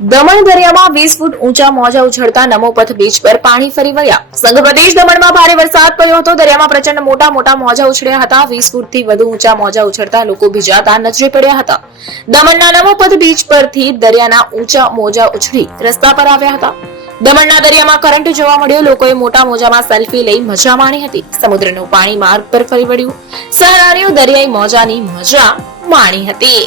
દમણ દરિયામાં 20 ફૂટ ઊંચા મોજા ઉછળતા નમોપથ બીચ પર પાણી ફરી વળ્યા. સંઘ પ્રદેશ દમણમાં ભારે વરસાદ પડ્યો હતો. દરિયામાં પ્રચંડ મોટા મોજા ઉછળ્યા હતા. 20 ફૂટથી વધુ ઊંચા મોજા ઉછળતા લોકો ભીંજાતા નજરે પડ્યા હતા. દમણના નમોપથ બીચ પરથી દરિયાના ઊંચા મોજા ઉછળી રસ્તા પર આવ્યા હતા. દમણના દરિયામાં કરંટ જોવા મળ્યો. લોકોએ મોટા મોજામાં સેલ્ફી લઈ મજા માણી હતી. સમુદ્રનું પાણી માર્ગ પર ફરી વળ્યું. સહેલાણીઓ દરિયાઈ મોજાની મજા માણી હતી.